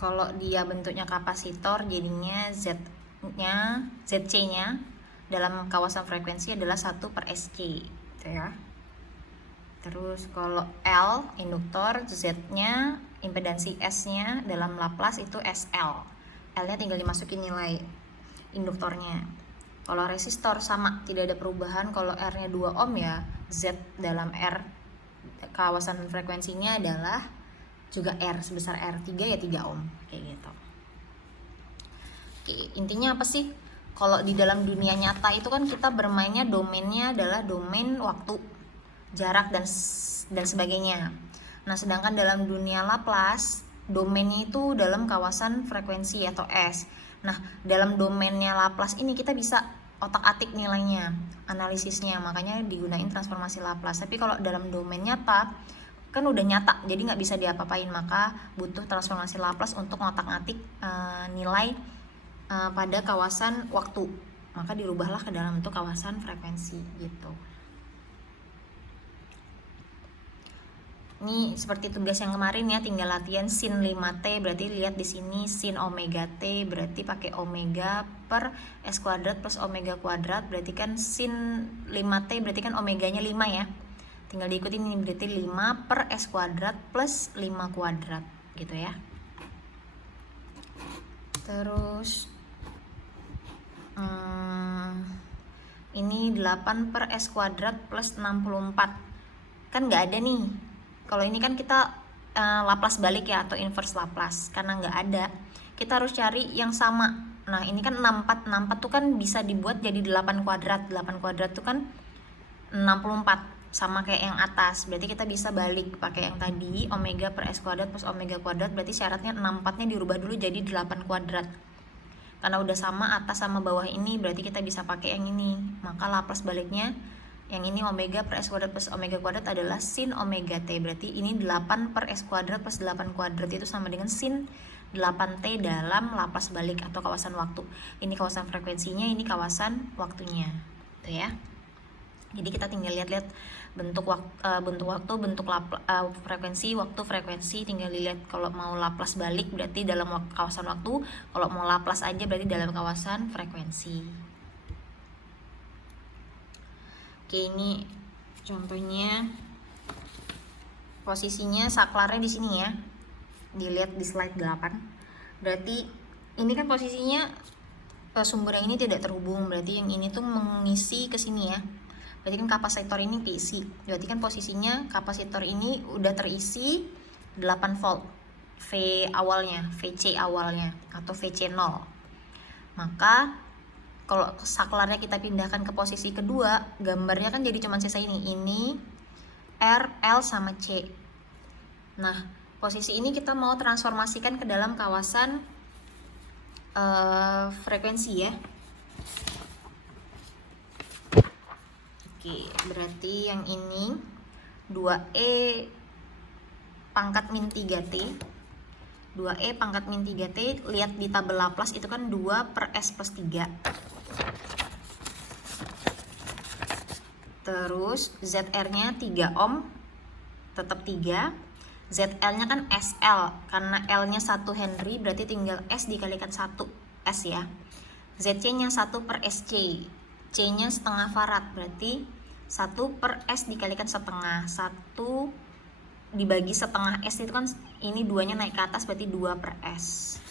Kalau dia bentuknya kapasitor, jadinya ZC-nya dalam kawasan frekuensi adalah 1/SC gitu ya. Terus kalau L induktor, Z-nya impedansi S-nya dalam Laplace itu SL. L-nya tinggal dimasukin nilai induktornya. Kalau resistor sama, tidak ada perubahan. Kalau R-nya 2 ohm ya, Z dalam R kawasan frekuensinya adalah juga R sebesar R3 ya 3 ohm kayak gitu. Oke, intinya apa sih? Kalau di dalam dunia nyata itu kan kita bermainnya domainnya adalah domain waktu, jarak dan sebagainya. Nah, sedangkan dalam dunia Laplace domainnya itu dalam kawasan frekuensi atau S. Nah, dalam domainnya Laplace ini kita bisa otak-atik nilainya, analisisnya, makanya digunain transformasi Laplace. Tapi kalau dalam domain nyata kan udah nyata, jadi nggak bisa diapa-apain, maka butuh transformasi Laplace untuk ngotak-ngatik nilai pada kawasan waktu, maka dirubahlah ke dalam bentuk kawasan frekuensi gitu. Ini seperti tugas yang kemarin ya, tinggal latihan sin 5t, berarti lihat di sini sin omega t berarti pakai omega per s kuadrat plus omega kuadrat, berarti kan sin 5t berarti kan omeganya 5 ya. Tinggal diikutin ini, berarti 5 per S kuadrat plus 5 kuadrat gitu ya. Terus ini 8 per S kuadrat plus 64. Kan nggak ada nih. Kalau ini kan kita Laplace balik ya, atau inverse Laplace. Karena nggak ada, kita harus cari yang sama. Nah ini kan 64. 64 tuh kan bisa dibuat jadi 8 kuadrat. 8 kuadrat tuh kan 64. Sama kayak yang atas, berarti kita bisa balik pakai yang tadi, omega per S kuadrat plus omega kuadrat, berarti syaratnya 64-nya dirubah dulu jadi 8 kuadrat. Karena udah sama atas sama bawah ini, berarti kita bisa pakai yang ini. Maka Laplace baliknya yang ini omega per S kuadrat plus omega kuadrat adalah sin omega t, berarti ini 8 per S kuadrat plus 8 kuadrat itu sama dengan sin 8t dalam Laplace balik atau kawasan waktu. Ini kawasan frekuensinya, ini kawasan waktunya tuh ya. Jadi kita tinggal lihat-lihat bentuk waktu, frekuensi, waktu, frekuensi, tinggal dilihat. Kalau mau Laplace balik berarti dalam kawasan waktu, kalau mau Laplace aja berarti dalam kawasan frekuensi. Oke, ini contohnya posisinya saklarnya di sini ya. Dilihat di slide 8. Berarti ini kan posisinya sumber yang ini tidak terhubung, berarti yang ini tuh mengisi ke sini ya. Berarti kan kapasitor ini keisi, berarti kan posisinya kapasitor ini udah terisi 8 volt V awalnya, VC awalnya atau VC 0. Maka kalau saklarnya kita pindahkan ke posisi kedua, gambarnya kan jadi cuma sisa ini R, L sama C. Nah posisi ini kita mau transformasikan ke dalam kawasan frekuensi ya. Oke, berarti yang ini 2E pangkat min 3T. 2E pangkat min 3T, lihat di tabel Laplace itu kan 2 per S plus 3. Terus ZR-nya 3 ohm, tetap 3. ZL-nya kan SL, karena L-nya 1 Henry, berarti tinggal S dikalikan 1 S ya. ZC-nya 1 per SC. C-nya setengah farad, berarti 1 per S dikalikan setengah. 1 dibagi setengah S itu kan ini 2-nya naik ke atas, berarti 2 per S.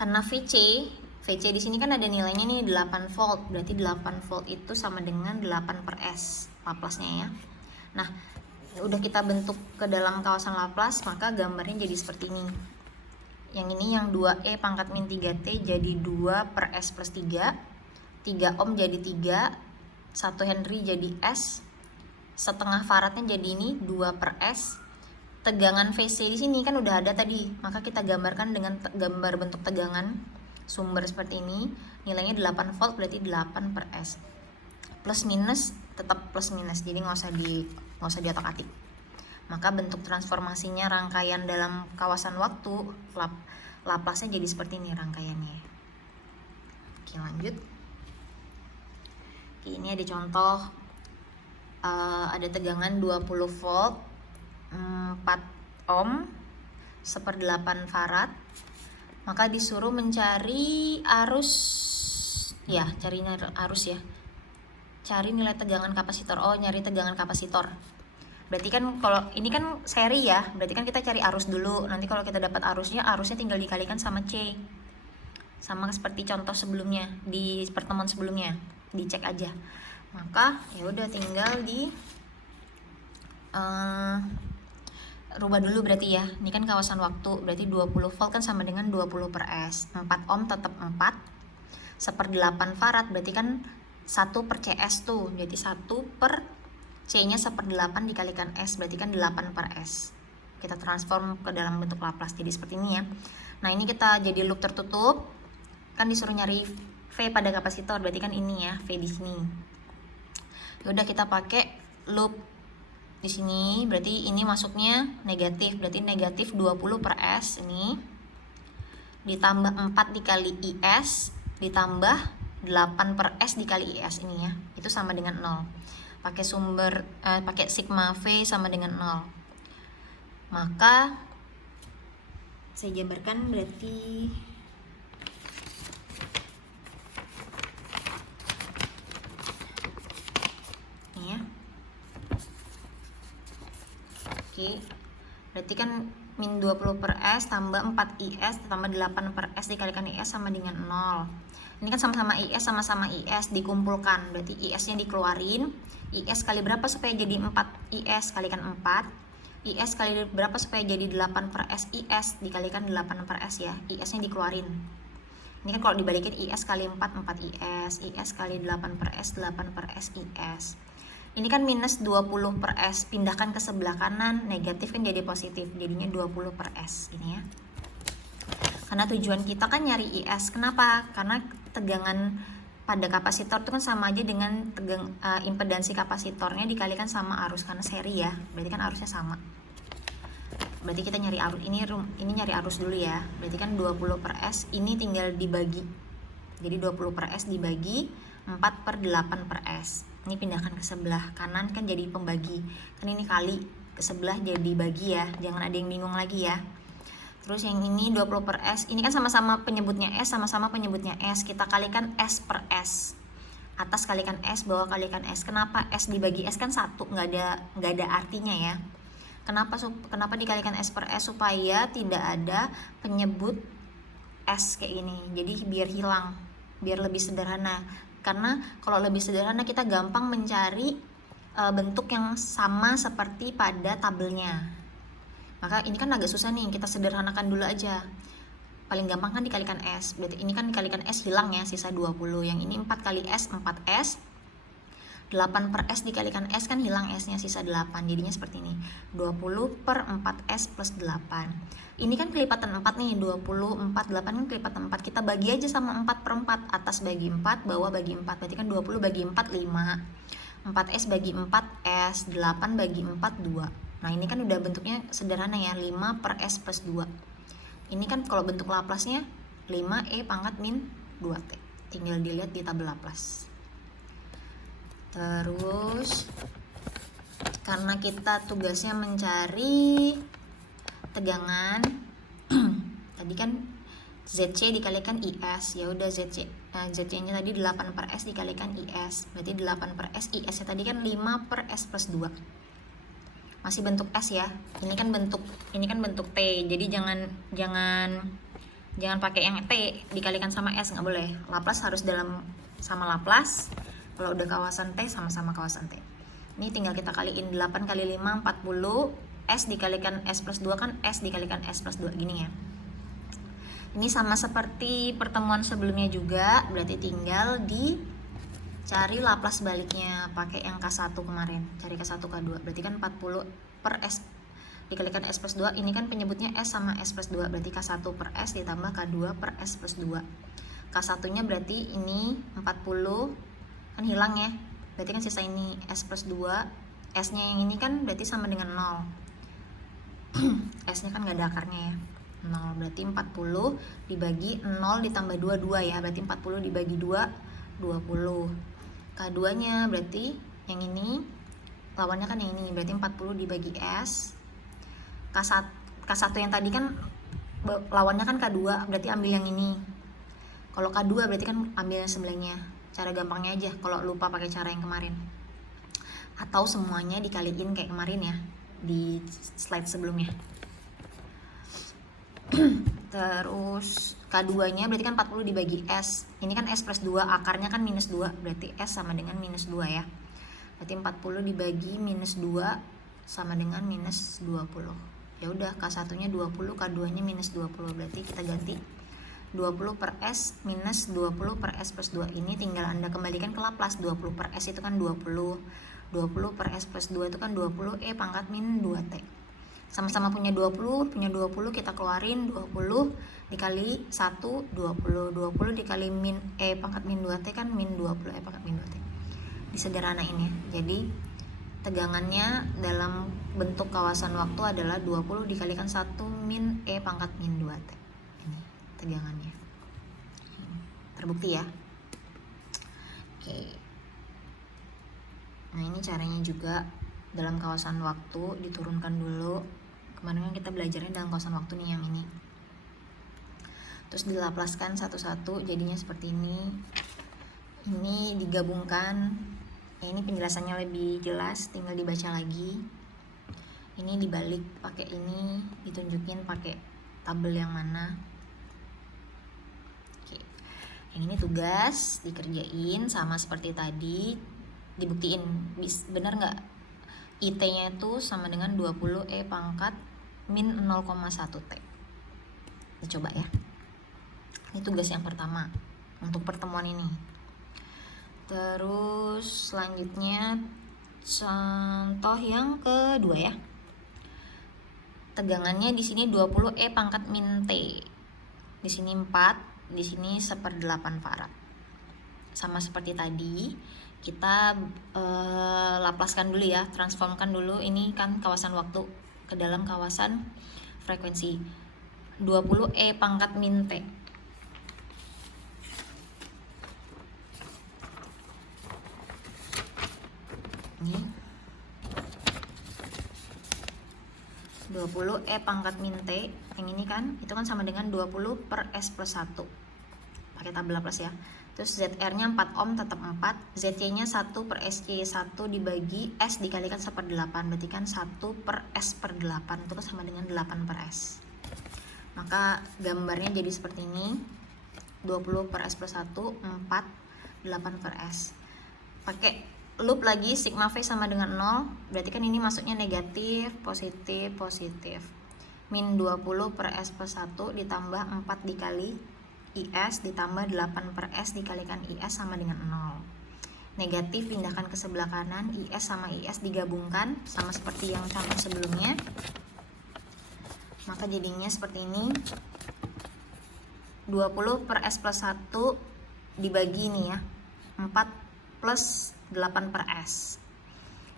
Karena VC di sini kan ada nilainya nih 8 volt, berarti 8 volt itu sama dengan 8 per S Laplace-nya ya. Nah, udah kita bentuk ke dalam kawasan Laplace, maka gambarnya jadi seperti ini. Yang ini yang 2E pangkat min 3T jadi 2 per S plus 3. 3 ohm jadi 3, 1 Henry jadi S, setengah faradnya jadi ini 2 per S. Tegangan VC di sini kan udah ada tadi, maka kita gambarkan dengan gambar bentuk tegangan sumber seperti ini. Nilainya 8 volt berarti 8 per S. Plus minus tetap plus minus, jadi nggak usah diotak-atik. Maka bentuk transformasinya rangkaian dalam kawasan waktu, Laplace-nya jadi seperti ini rangkaiannya. Oke, lanjut. Ini ada contoh, ada tegangan 20 volt 4 ohm 1/8 farad, maka disuruh mencari arus ya, cari arus ya. Cari nilai tegangan kapasitor. Oh, nyari tegangan kapasitor. Berarti kan kalau ini kan seri ya, berarti kan kita cari arus dulu. Nanti kalau kita dapat arusnya tinggal dikalikan sama C. Sama seperti contoh sebelumnya di pertemuan sebelumnya, dicek aja. Maka ya udah tinggal di rubah dulu berarti ya. Ini kan kawasan waktu, berarti 20 volt kan sama dengan 20 per S. 4 ohm tetap 4. 1/8 farad berarti kan 1 per CS tuh. Jadi 1 per C nya 1/8 dikalikan S, berarti kan 8 per S. Kita transform ke dalam bentuk Laplace jadi seperti ini ya. Nah ini kita jadi loop tertutup, kan disuruh nyari V pada kapasitor, berarti kan ini ya, V di sini. Yaudah kita pakai loop di sini, berarti ini masuknya negatif, berarti negatif 20 per S ini ditambah 4 dikali IS ditambah 8 per S dikali IS ini ya, itu sama dengan 0. Pakai pakai sigma V sama dengan 0. Maka saya jabarkan berarti ini ya. Oke. Berarti kan min 20 per S tambah 4 IS tambah 8 per S dikalikan IS sama dengan 0. Ini kan sama-sama IS sama-sama IS dikumpulkan, berarti IS nya dikeluarin. IS kali berapa supaya jadi 4 IS, kalikan 4. IS kali berapa supaya jadi 8 per S IS, dikalikan 8 per S ya. IS nya dikeluarin. Ini kan kalau dibalikin IS kali 4 IS, IS kali 8 per S 8 per S IS. Ini kan minus 20 per S, pindahkan ke sebelah kanan, negatif kan jadi positif, jadinya 20 per S ini ya. Karena tujuan kita kan nyari IS. Kenapa? Karena tegangan pada kapasitor itu kan sama aja dengan impedansi kapasitornya dikalikan sama arus, karena seri ya. Berarti kan arusnya sama. Berarti kita nyari arus ini nyari arus dulu ya. Berarti kan 20 per S ini tinggal dibagi. Jadi 20 per S dibagi 4 per 8 per S. Ini pindahkan ke sebelah kanan kan jadi pembagi. Kan ini kali ke sebelah jadi bagi ya. Jangan ada yang bingung lagi ya. Terus yang ini 20 per S, ini kan sama-sama penyebutnya S, sama-sama penyebutnya S. Kita kalikan S per S. Atas kalikan S, bawah kalikan S. Kenapa S dibagi S kan 1, nggak ada artinya ya. Kenapa dikalikan S per S? Supaya tidak ada penyebut S kayak ini. Jadi biar hilang, biar lebih sederhana. Karena kalau lebih sederhana kita gampang mencari bentuk yang sama seperti pada tabelnya. Maka ini kan agak susah nih, kita sederhanakan dulu aja. Paling gampang kan dikalikan S. Berarti ini kan dikalikan S hilang ya, sisa 20. Yang ini 4 kali S, 4S. 8 per S dikalikan S kan hilang S-nya, sisa 8. Jadinya seperti ini. 20 per 4S plus 8. Ini kan kelipatan 4 nih, 20, 4, 8 kan kelipatan 4. Kita bagi aja sama 4 per 4. Atas bagi 4, bawah bagi 4. Berarti kan 20 bagi 4, 5. 4S bagi 4S, 8 bagi 4, 2. Nah ini kan udah bentuknya sederhana ya, 5 per S plus 2. Ini kan kalau bentuk Laplace-nya 5E pangkat min 2T. Tinggal dilihat di tabel Laplace. Terus karena kita tugasnya mencari tegangan tadi kan ZC dikalikan IS, ya udah ZC-nya tadi 8 per S dikalikan IS, berarti 8 per S, IS-nya tadi kan 5 per S plus 2. Masih bentuk S ya. Ini kan bentuk T. Jadi jangan pakai yang T dikalikan sama S, nggak boleh. Laplace harus sama Laplace. Kalau udah kawasan T sama-sama kawasan T. Ini tinggal kita kaliin 8 kali 5 40, S dikalikan S plus 2 kan S dikalikan S plus 2 gini ya. Ini sama seperti pertemuan sebelumnya juga, berarti tinggal cari Laplace baliknya pakai yang K1 kemarin. Cari K1 K2. Berarti kan 40 per S dikalikan S plus 2. Ini kan penyebutnya S sama S plus 2. Berarti K1 per S ditambah K2 per S plus 2. K1-nya berarti ini 40 kan hilang ya. Berarti kan sisa ini S plus 2. S-nya yang ini kan berarti sama dengan 0. S-nya kan gak ada akarnya ya. 0 berarti 40 dibagi 0 ditambah 2 ya. Berarti 40 dibagi 2 20. K2-nya berarti yang ini, lawannya kan yang ini, berarti 40 dibagi S. K1 K1 yang tadi kan lawannya kan K2, berarti ambil yang ini. Kalau K2 berarti kan ambil yang sebelahnya. Cara gampangnya aja kalau lupa pakai cara yang kemarin. Atau semuanya dikaliin kayak kemarin ya di slide sebelumnya. Terus K2 nya berarti kan 40 dibagi S. Ini kan S plus 2, akarnya kan minus 2, berarti S sama dengan minus 2 ya. Berarti 40 dibagi minus 2 sama dengan minus 20. Ya udah, K1 nya 20, K2 nya minus 20, berarti kita ganti 20 per S minus 20 per S plus 2. Ini tinggal Anda kembalikan ke Laplace. 20 per S itu kan 20, 20 per S plus 2 itu kan 20 E pangkat min 2T. Sama-sama punya 20 kita keluarin. 20 dikali 1, 20 dikali min E pangkat min 2T kan min 20 E pangkat min 2T. Disederhanain ya. Jadi tegangannya dalam bentuk kawasan waktu adalah 20 dikalikan 1 min E pangkat min 2T. Ini tegangannya. Terbukti ya. Oke. Nah, ini caranya juga dalam kawasan waktu, diturunkan dulu. Kemarin kan kita belajarnya dalam kawasan waktu nih yang ini. Terus dilaplaskan satu-satu, jadinya seperti ini. Ini digabungkan. Ya, ini penjelasannya lebih jelas, tinggal dibaca lagi. Ini dibalik pakai ini, ditunjukin pakai tabel yang mana. Oke. Yang ini tugas dikerjain sama seperti tadi, dibuktiin benar nggak IT-nya itu sama dengan 20 E pangkat min 0,1 T. Kita coba ya. Ini tugas yang pertama untuk pertemuan ini. Terus selanjutnya contoh yang kedua ya. Tegangannya di sini 20 E pangkat min T. Di sini 4, di sini 1/8 farad. Sama seperti tadi, kita laplaskan dulu ya, transformkan dulu. Ini kan kawasan waktu ke dalam kawasan frekuensi. 20 E pangkat min T. Ini 20 E pangkat min T, yang ini kan, itu kan sama dengan 20 per S plus 1. Pakai tabel Laplace ya. Terus ZR nya 4 ohm tetap 4, ZY nya 1 per SC 1 dibagi S dikalikan 1/8, berarti kan 1 per S per 8, itu kan sama dengan 8 per S. Maka gambarnya jadi seperti ini, 20 per S plus 1, 4, 8 per S. Pakai loop lagi, sigma V sama dengan 0, berarti kan ini masuknya negatif, positif, positif. Min 20 per S plus 1 ditambah 4 dikali IS ditambah 8 per S dikalikan IS sama dengan 0. Negatif pindahkan ke sebelah kanan, IS sama IS digabungkan sama seperti yang contoh sebelumnya. Maka jadinya seperti ini. 20 per S plus 1 dibagi ini ya, 4 plus 8 per S.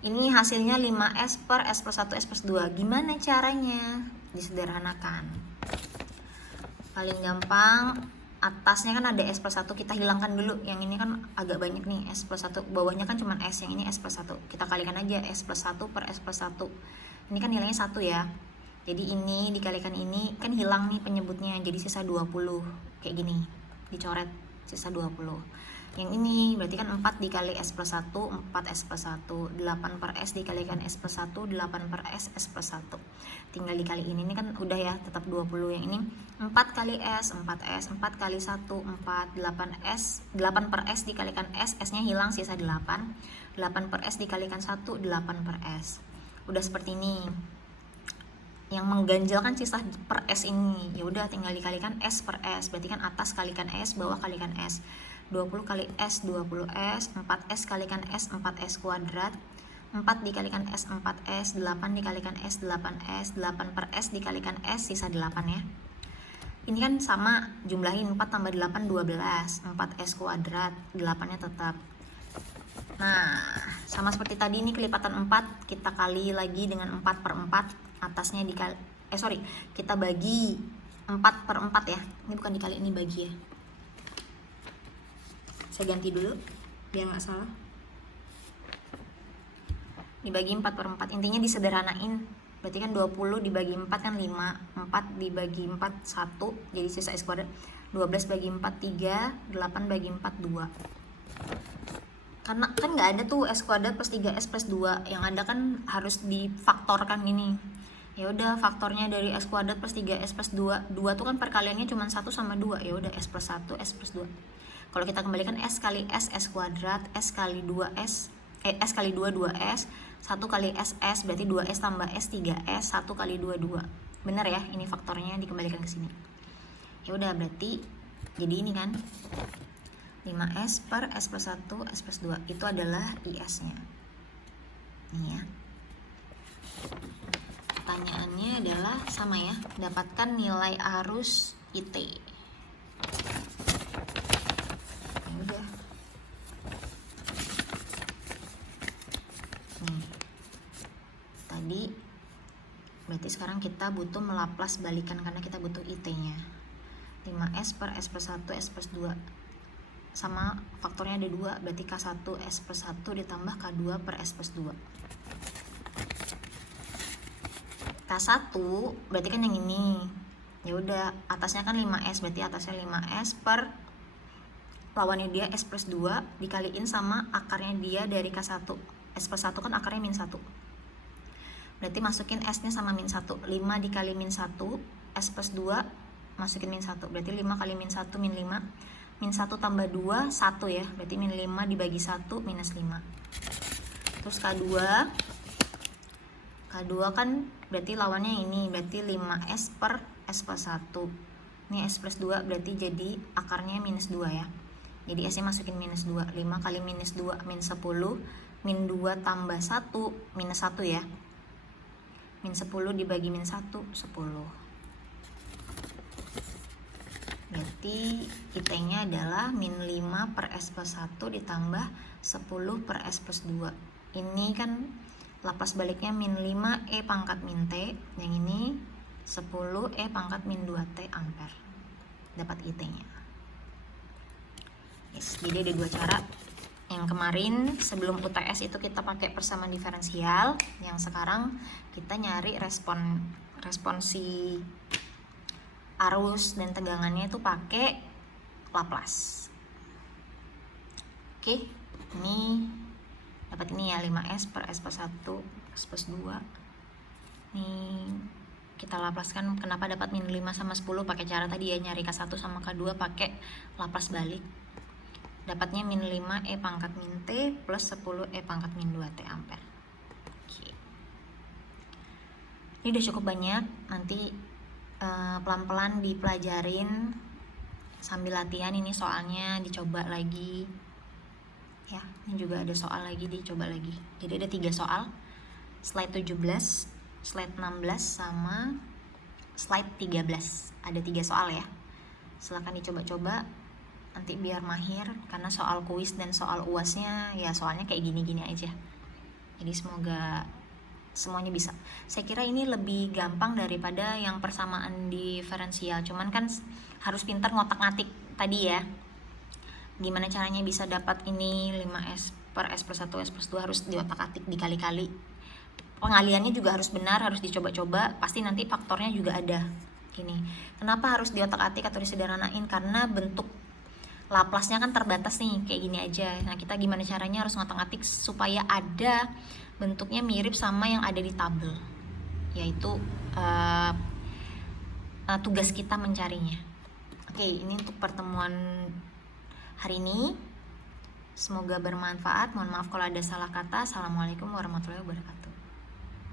Ini hasilnya 5S per S plus 1 S plus 2. Gimana caranya? Disederhanakan. Paling gampang, atasnya kan ada S plus 1, kita hilangkan dulu. Yang ini kan agak banyak nih, S plus 1. Bawahnya kan cuma S, yang ini S plus 1. Kita kalikan aja S plus 1 per S plus 1. Ini kan nilainya 1 ya. Jadi ini dikalikan ini, kan hilang nih penyebutnya, jadi sisa 20. Kayak gini, dicoret sisa 20. Yang ini berarti kan 4 dikali S plus 1, 4S plus 1, 8 per S dikalikan S plus 1, 8 per S, S plus 1. Tinggal dikaliin, ini kan udah ya, tetap 20. Yang ini 4 kali S, 4S, 4 kali 1, 4, 8S, 8 per S dikalikan S, S nya hilang sisa 8, 8 per S dikalikan 1, 8 per S. Udah seperti ini. Yang mengganjal kan sisa per S ini, ya udah tinggal dikalikan S per S, berarti kan atas kalikan S, bawah kalikan S. 20 kali S 20S, 4S kalikan S 4S kuadrat, 4 dikalikan S 4S, 8 dikalikan S 8S, 8 per S dikalikan S sisa 8 ya. Ini kan sama, jumlahin 4 tambah 8 12, 4S kuadrat, 8 nya tetap. Nah, sama seperti tadi, ini kelipatan 4, kita kali lagi dengan 4 per 4, atasnya dikali, kita bagi 4 per 4 ya. Ini bukan dikali, ini bagi ya. Saya ganti dulu biar nggak salah. Dibagi 4 per 4, intinya disederhanain. berarti kan 20 dibagi 4 kan 5, 4 dibagi 4 1, jadi sisa S kuadrat. 12 bagi 4 3, 8 bagi 4 2. Karena kan nggak ada tuh S kuadrat plus 3S plus 2, yang ada kan harus difaktorkan ini. Ya udah, faktornya dari S kuadrat plus 3S plus 2, 2 tuh kan perkaliannya cuma 1 sama 2, ya udah S plus 1, S plus 2. Kalau kita kembalikan S kali S, S kuadrat, S kali 2S, S kali 2, 2S, 1 kali SS, berarti 2S tambah S, 3S, 1 kali 2, 2. Bener ya, ini faktornya dikembalikan ke sini. Ya udah, berarti jadi ini kan 5S per S plus 1, S plus 2, itu adalah IS-nya. Nih ya. Pertanyaannya adalah sama ya, dapatkan nilai arus IT. Ya udah. Nih. Tadi berarti sekarang kita butuh melaplas balikan karena kita butuh IT-nya. 5S per S plus 1, S plus 2. Sama faktornya ada 2, berarti K1 S plus 1 ditambah K2 per S plus 2. K1 berarti kan yang ini. Ya udah, atasnya kan 5S, berarti atasnya 5S per lawannya dia S plus 2 dikaliin sama akarnya dia dari K1. S plus 1 kan akarnya min 1. Berarti masukin S-nya sama min 1. 5 dikali min 1, S plus 2 masukin min 1. Berarti 5 kali min 1 min 5. Min 1 tambah 2, 1 ya. Berarti min 5 dibagi 1, minus 5. Terus K2 kan berarti lawannya ini. Berarti 5S per S plus 1. Ini S plus 2 berarti jadi akarnya minus 2 ya. Jadi S-nya masukin minus 2. 5 kali minus 2, min 10. Min 2 tambah 1, minus 1 ya. Min 10 dibagi min 1, 10. Berarti IT-nya adalah min 5 per S plus 1 ditambah 10 per S plus 2. Ini kan lapas baliknya min 5 E pangkat min T. Yang ini 10 E pangkat min 2T ampere. Dapat IT-nya. Yes, jadi ada dua cara. Yang kemarin sebelum UTS itu kita pakai persamaan diferensial. Yang sekarang kita nyari responsi arus dan tegangannya itu pakai Laplace. Oke, ini dapat ini ya, 5S per S plus 1, S plus 2. Ini kita laplaskan, kenapa dapat min 5 sama 10 pakai cara tadi ya, nyari K1 sama K2 pakai Laplace balik. Dapatnya min 5 E pangkat min T plus 10 E pangkat min 2T ampere. Oke. Ini udah cukup banyak, nanti pelan-pelan dipelajarin sambil latihan. Ini soalnya dicoba lagi ya, ini juga ada soal lagi, dicoba lagi. Jadi ada 3 soal, slide 17, slide 16 sama slide 13. Ada 3 soal ya, silahkan dicoba-coba nanti biar mahir, karena soal kuis dan soal UASnya ya soalnya kayak gini-gini aja. Jadi semoga semuanya bisa. Saya kira ini lebih gampang daripada yang persamaan diferensial, cuman kan harus pintar ngotak-ngatik tadi ya. Gimana caranya bisa dapat ini 5S per S plus 1, S plus 2, harus diotak-atik dikali-kali. Pengaliannya juga harus benar, harus dicoba-coba, pasti nanti faktornya juga ada. Gini, kenapa harus diotak-atik atau disederhanain? Karena bentuk Laplace-nya kan terbatas nih, kayak gini aja. Nah, kita gimana caranya harus ngotak-ngatik supaya ada bentuknya mirip sama yang ada di tabel, yaitu tugas kita mencarinya. Oke, ini untuk pertemuan hari ini, semoga bermanfaat. Mohon maaf kalau ada salah kata. Assalamualaikum warahmatullahi wabarakatuh.